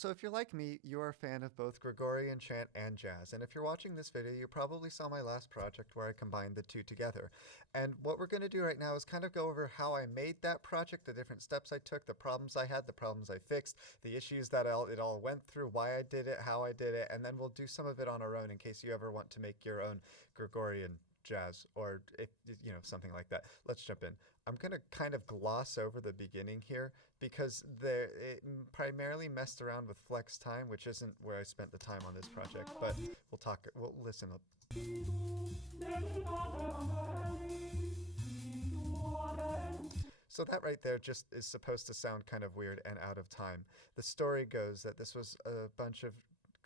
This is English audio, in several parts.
So if you're like me, you're a fan of both Gregorian chant and jazz, and if you're watching this video, you probably saw my last project where I combined the two together. And what we're going to do right now is kind of go over how I made that project, the different steps I took, the problems I had, the problems I fixed, the issues that it all went through, why I did it, how I did it, and then we'll do some of it on our own in case you ever want to make your own Gregorian jazz or if something like that. Let's jump in. I'm going to kind of gloss over the beginning here because it primarily messed around with flex time, which isn't where I spent the time on this project, but we'll listen up. So that right there just is supposed to sound kind of weird and out of time. The story goes that this was a bunch of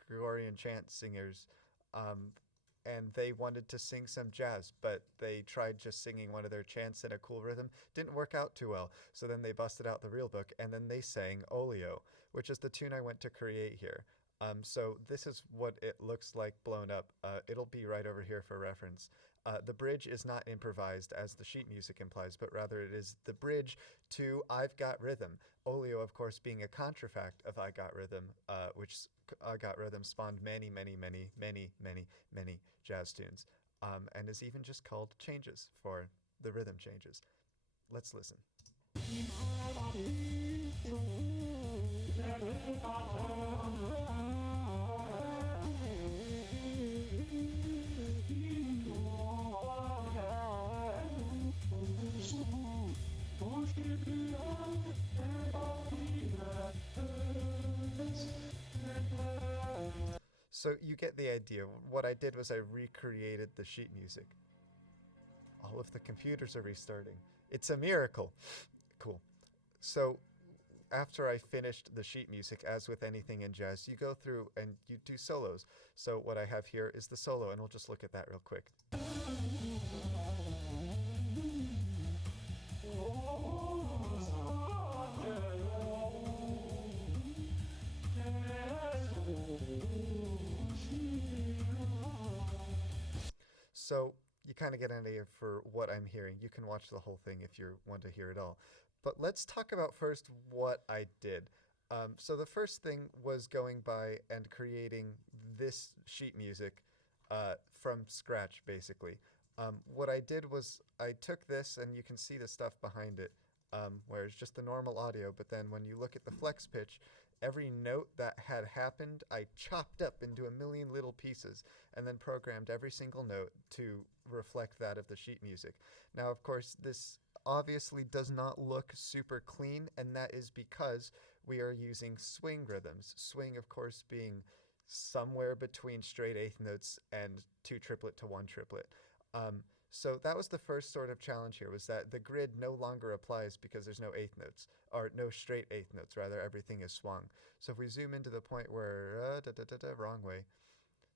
Gregorian chant singers, and they wanted to sing some jazz, but they tried just singing one of their chants in a cool rhythm. Didn't work out too well. So then they busted out the real book, and then they sang Olio, which is the tune I went to create here. So this is what it looks like blown up. It'll be right over here for reference. The bridge is not improvised as the sheet music implies, but rather it is the bridge to I've Got Rhythm. Olio, of course, being a contrafact of I Got Rhythm, which I Got Rhythm spawned many, many, many, many, many, many jazz tunes, and is even just called changes for the rhythm changes. Let's listen. So you get the idea. What I did was I recreated the sheet music. All of the computers are restarting. It's a miracle. Cool. So after I finished the sheet music, as with anything in jazz, you go through and you do solos. So what I have here is the solo, and we'll just look at that real quick. So you kind of get an idea for what I'm hearing. You can watch the whole thing if you want to hear it all. But let's talk about first what I did. So the first thing was going by and creating this sheet music from scratch, basically. What I did was I took this, and you can see the stuff behind it, where it's just the normal audio, but then when you look at the flex pitch, every note that had happened, I chopped up into a million little pieces and then programmed every single note to reflect that of the sheet music. Now, of course, this obviously does not look super clean, and that is because we are using swing rhythms. Swing, of course, being somewhere between straight eighth notes and 2 triplet to 1 triplet. So that was the first sort of challenge here, was that the grid no longer applies because there's no eighth notes, or no straight eighth notes, rather everything is swung. So if we zoom into the point where, wrong way.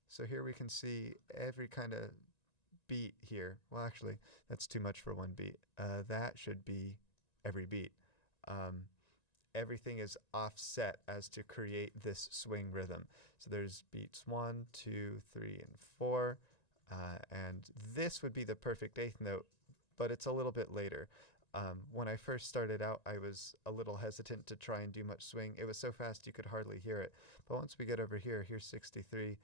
So here we can see every kind of beat here. Well, actually, that's too much for one beat. That should be every beat. Everything is offset as to create this swing rhythm. So there's beats 1, 2, 3, and 4. And this would be the perfect eighth note, but it's a little bit later. When I first started out, I was a little hesitant to try and do much swing. It was so fast you could hardly hear it. But once we get over here, here's 63.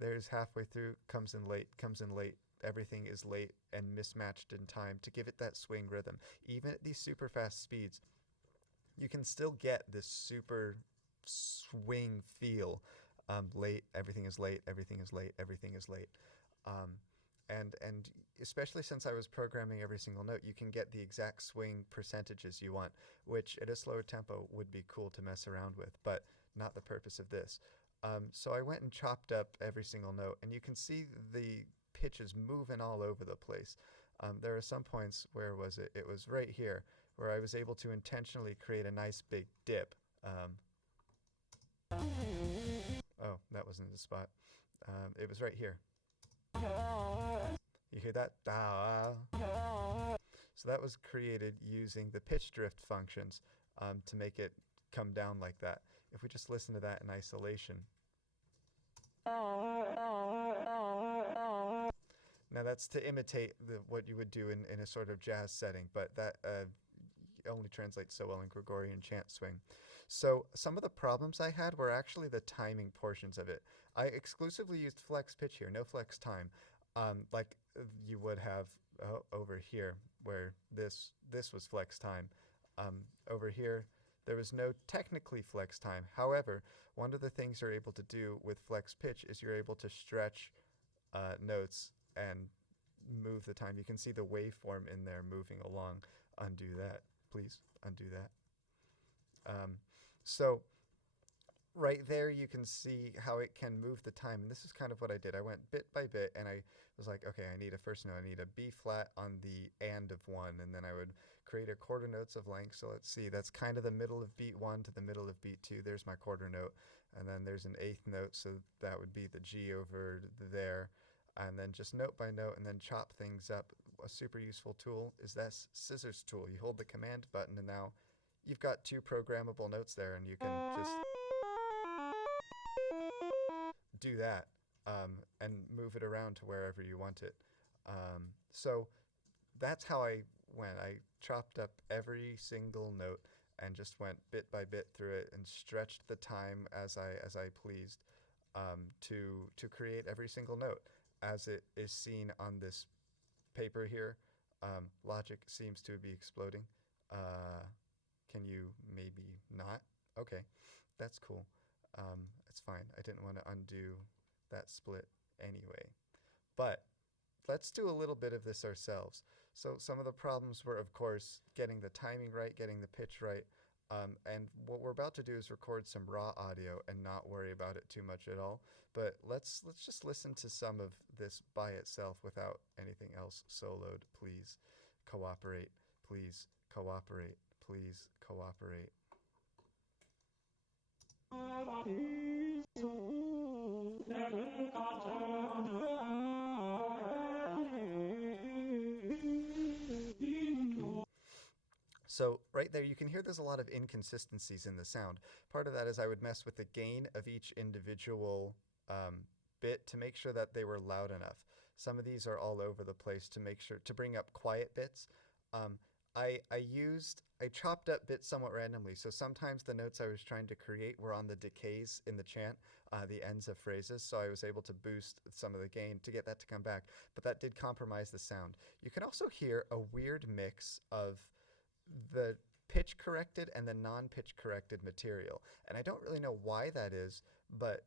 There's halfway through, comes in late, comes in late. Everything is late and mismatched in time to give it that swing rhythm. Even at these super fast speeds, you can still get this super swing feel. Late, everything is late, everything is late, everything is late. And especially since I was programming every single note, you can get the exact swing percentages you want, which at a slower tempo would be cool to mess around with, but not the purpose of this. So I went and chopped up every single note, and you can see the pitches moving all over the place. There are some points, where was it? It was right here, where I was able to intentionally create a nice big dip. Oh, that wasn't the spot. It was right here. You hear that? So that was created using the pitch drift functions to make it come down like that. If we just listen to that in isolation. Now that's to imitate what you would do in a sort of jazz setting, but that only translates so well in Gregorian chant swing. So some of the problems I had were actually the timing portions of it. I exclusively used flex pitch here, no flex time, like you would have over here, where this was flex time. Over here, there was no technically flex time. However, one of the things you're able to do with flex pitch is you're able to stretch notes and move the time. You can see the waveform in there moving along. Undo that, please. Undo that. So right there you can see how it can move the time. And this is kind of what I did. I went bit by bit and I was like, okay, I need a first note. I need a B flat on the and of one. And then I would create a quarter notes of length. So let's see, that's kind of the middle of beat one to the middle of beat two. There's my quarter note. And then there's an eighth note. So that would be the G over there. And then just note by note and then chop things up. A super useful tool is this scissors tool. You hold the command button and now you've got two programmable notes there and you can just do that and move it around to wherever you want it. So that's how I went. I chopped up every single note and just went bit by bit through it and stretched the time as I pleased to create every single note as it is seen on this paper here. Logic seems to be exploding. Can you maybe not? Okay, that's cool. It's fine. I didn't want to undo that split anyway. But let's do a little bit of this ourselves. So some of the problems were, of course, getting the timing right, getting the pitch right. And what we're about to do is record some raw audio and not worry about it too much at all. But let's just listen to some of this by itself without anything else soloed. Please cooperate. Please cooperate. Please cooperate. So right there, you can hear there's a lot of inconsistencies in the sound. Part of that is I would mess with the gain of each individual bit to make sure that they were loud enough. Some of these are all over the place to make sure to bring up quiet bits. I chopped up bits somewhat randomly. So sometimes the notes I was trying to create were on the decays in the chant, the ends of phrases. So I was able to boost some of the gain to get that to come back. But that did compromise the sound. You can also hear a weird mix of the pitch corrected and the non-pitch corrected material. And I don't really know why that is, but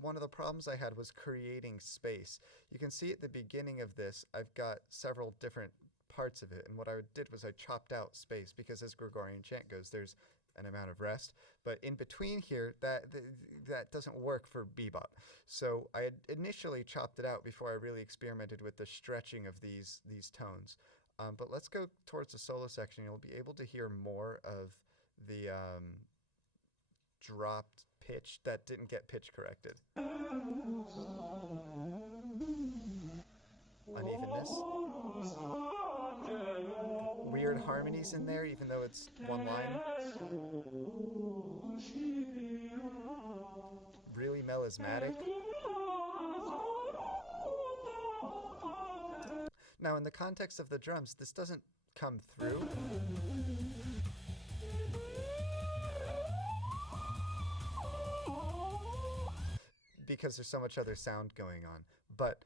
one of the problems I had was creating space. You can see at the beginning of this, I've got several different parts of it, and what I did was I chopped out space because as Gregorian chant goes, there's an amount of rest, but in between here, that doesn't work for bebop. So I had initially chopped it out before I really experimented with the stretching of these tones. But let's go towards the solo section. You'll be able to hear more of the dropped pitch that didn't get pitch corrected. Unevenness. Weird harmonies in there, even though it's one line. Really melismatic. Now, in the context of the drums, this doesn't come through. Because there's so much other sound going on. But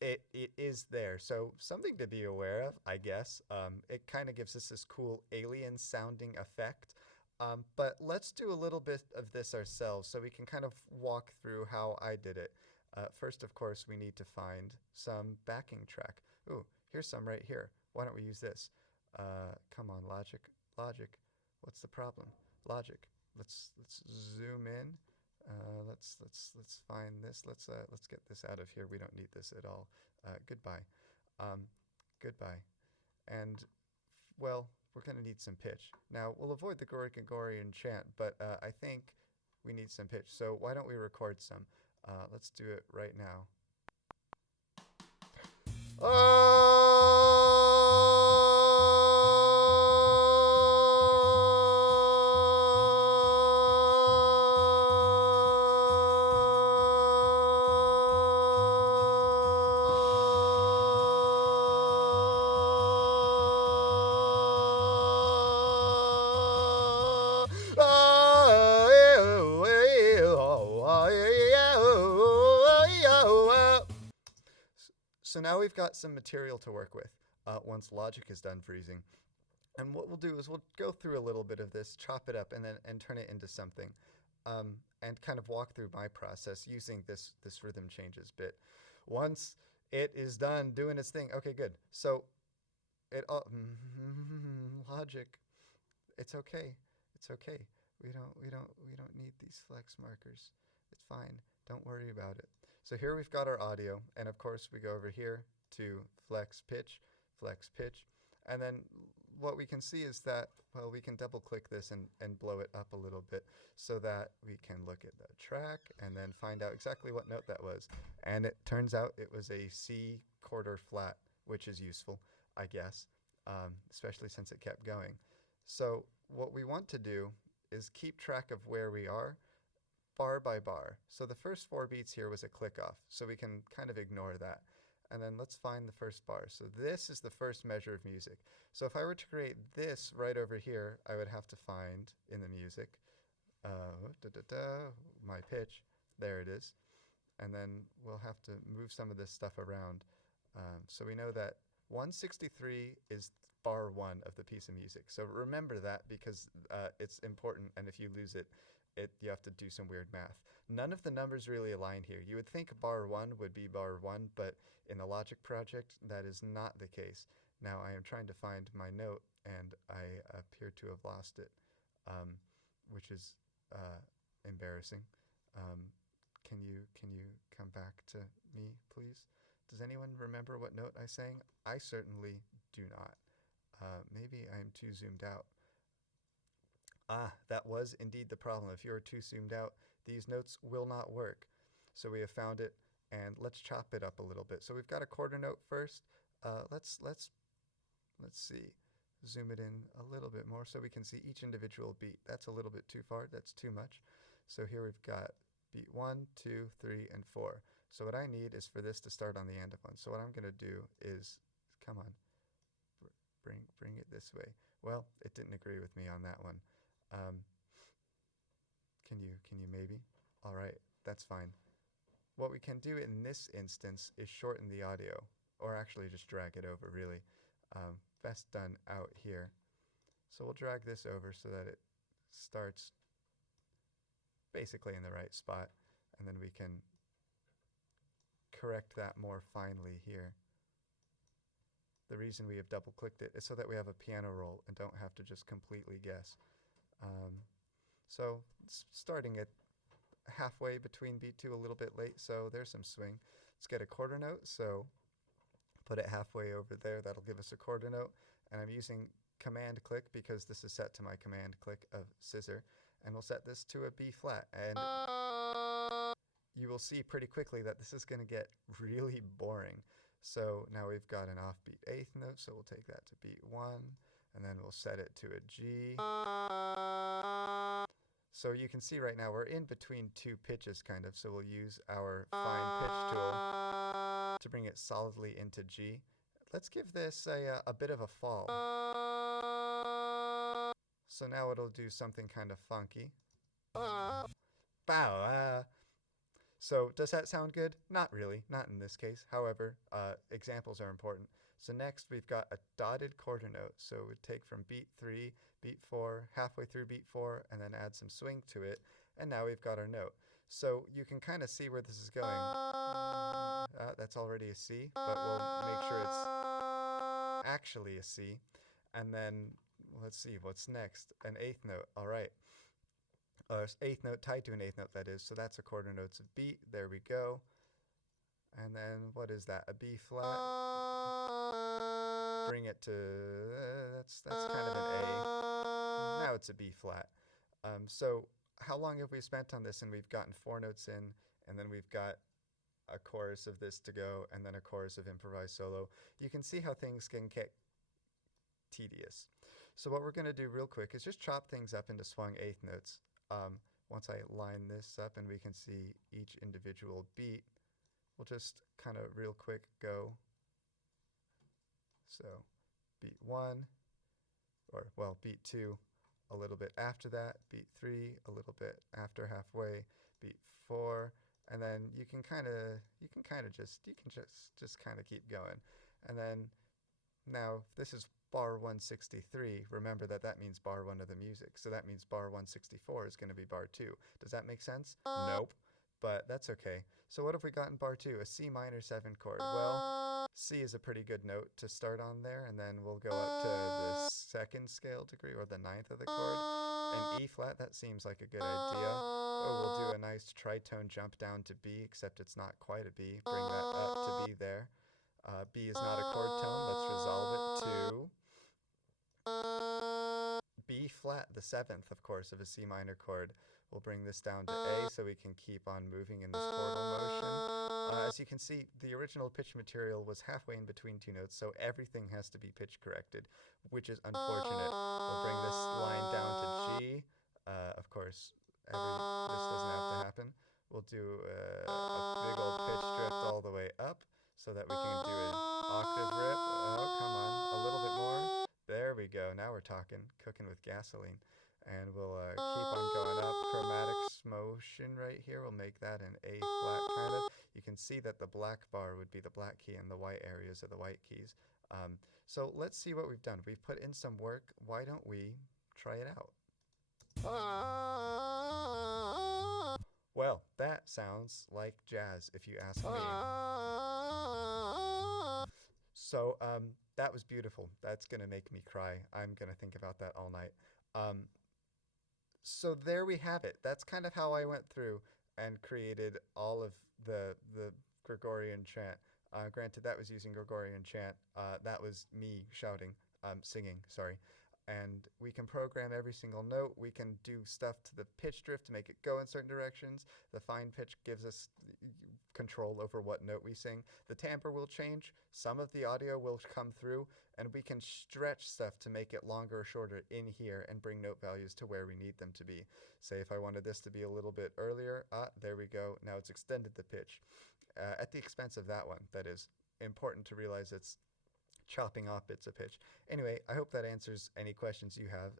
it is there. So something to be aware of, I guess. It kind of gives us this cool alien-sounding effect. But let's do a little bit of this ourselves so we can kind of walk through how I did it. First, of course, we need to find some backing track. Ooh, here's some right here. Why don't we use this? Come on, Logic. What's the problem? Logic. Let's zoom in. Let's find this. Let's get this out of here. We don't need this at all. Goodbye. Goodbye. And well, we're gonna need some pitch. Now we'll avoid the Gregorian chant, but I think we need some pitch. So why don't we record some? Let's do it right now. So now we've got some material to work with once logic is done freezing. And what we'll do is we'll go through a little bit of this, chop it up, and turn it into something, and kind of walk through my process using this rhythm changes bit. Once it is done doing its thing, okay, good. So it all logic. It's okay. It's okay. We don't need these flex markers. It's fine. Don't worry about it. So here we've got our audio, and of course we go over here to flex pitch, and then what we can see is that, well, we can double click this and blow it up a little bit so that we can look at the track and then find out exactly what note that was. And it turns out it was a C quarter flat, which is useful, I guess, especially since it kept going. So what we want to do is keep track of where we are bar by bar. So the first 4 beats here was a click off, so we can kind of ignore that. And then let's find the first bar. So this is the first measure of music. So if I were to create this right over here, I would have to find in the music my pitch. There it is. And then we'll have to move some of this stuff around. So we know that 163 is bar 1 of the piece of music. So remember that because it's important, and if you lose it, you have to do some weird math. None of the numbers really align here. You would think bar 1 would be bar 1, but in the Logic project, that is not the case. Now I am trying to find my note, and I appear to have lost it, which is embarrassing. Can you come back to me, please? Does anyone remember what note I sang? I certainly do not. Maybe I'm too zoomed out. Ah, that was indeed the problem. If you are too zoomed out, these notes will not work. So we have found it, and let's chop it up a little bit. So we've got a quarter note first. Let's see. Zoom it in a little bit more so we can see each individual beat. That's a little bit too far. That's too much. So here we've got beat 1, 2, 3, and 4. So what I need is for this to start on the end of one. So what I'm going to do is, come on, bring it this way. Well, it didn't agree with me on that one. Can you maybe? All right, that's fine. What we can do in this instance is shorten the audio, or actually just drag it over, really. Best done out here. So we'll drag this over so that it starts basically in the right spot, and then we can correct that more finely here. The reason we have double clicked it is so that we have a piano roll and don't have to just completely guess. So starting at halfway between beat 2, a little bit late, so there's some swing. Let's get a quarter note, so put it halfway over there. That'll give us a quarter note, and I'm using command click because this is set to my command click of scissor, and we'll set this to a B flat, and you will see pretty quickly that this is going to get really boring. So now we've got an offbeat 8th note, so we'll take that to beat 1, and then we'll set it to a G. So you can see right now we're in between 2 pitches kind of, so we'll use our fine pitch tool to bring it solidly into G. Let's give this a bit of a fall. So now it'll do something kind of funky. Bow. So does that sound good? Not really, not in this case. However, examples are important. So next we've got a dotted quarter note. So we take from beat 3, beat 4, halfway through beat 4, and then add some swing to it. And now we've got our note. So you can kind of see where this is going. That's already a C, but we'll make sure it's actually a C. And then let's see, what's next? An 8th note. All right. 8th note tied to an 8th note, that is. So that's a quarter notes of beat. There we go. And then what is that? A B flat. Bring it to that's kind of an A. Now it's a B flat. So how long have we spent on this? And we've gotten 4 notes in, and then we've got a chorus of this to go, and then a chorus of improvised solo. You can see how things can get tedious. So what we're going to do real quick is just chop things up into swung 8th notes. Once I line this up and we can see each individual beat, we'll just kind of real quick go. So beat 1, or well, beat 2 a little bit after that, beat 3 a little bit after halfway, beat 4, and then you can just kind of keep going, and then now this is bar 163. Remember that that means bar 1 of the music, so that means bar 164 is going to be bar 2. Does that make sense? Nope, but that's okay. So what have we got in bar 2? A C minor 7 chord. Well, C is a pretty good note to start on there, and then we'll go up to the second scale degree, or the ninth of the chord. And E flat, that seems like a good idea. Oh, we'll do a nice tritone jump down to B, except it's not quite a B. Bring that up to B there. B is not a chord tone. Let's resolve it to B flat, the seventh, of course, of a C minor chord. We'll bring this down to A so we can keep on moving in this chordal motion. As you can see, the original pitch material was halfway in between two notes, so everything has to be pitch corrected, which is unfortunate. We'll bring this line down to G. Of course, this doesn't have to happen. We'll do a big old pitch drift all the way up so that we can do an octave rip. Oh, come on, a little bit more. There we go. Now we're talking, cooking with gasoline. And we'll keep on going up. Chromatics motion right here. We'll make that an A flat kind of. You can see that the black bar would be the black key and the white areas are the white keys. So let's see what we've done. We've put in some work. Why don't we try it out? Well, that sounds like jazz, if you ask me. So that was beautiful. That's going to make me cry. I'm going to think about that all night. So there we have it. That's kind of how I went through and created all of the Gregorian chant. Granted, that was using Gregorian chant. That was me shouting, singing, sorry. And we can program every single note. We can do stuff to the pitch drift to make it go in certain directions. The fine pitch gives us control over what note we sing. The timbre will change. Some of the audio will come through, and we can stretch stuff to make it longer or shorter in here and bring note values to where we need them to be. Say if I wanted this to be a little bit earlier, there we go. Now it's extended the pitch. At the expense of that one, that is. Important to realize it's chopping off bits of pitch. Anyway, I hope that answers any questions you have.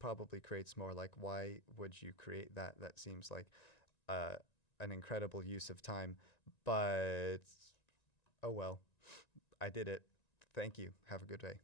Probably creates more like, why would you create that? That seems like an incredible use of time, but oh well, I did it. Thank you. Have a good day.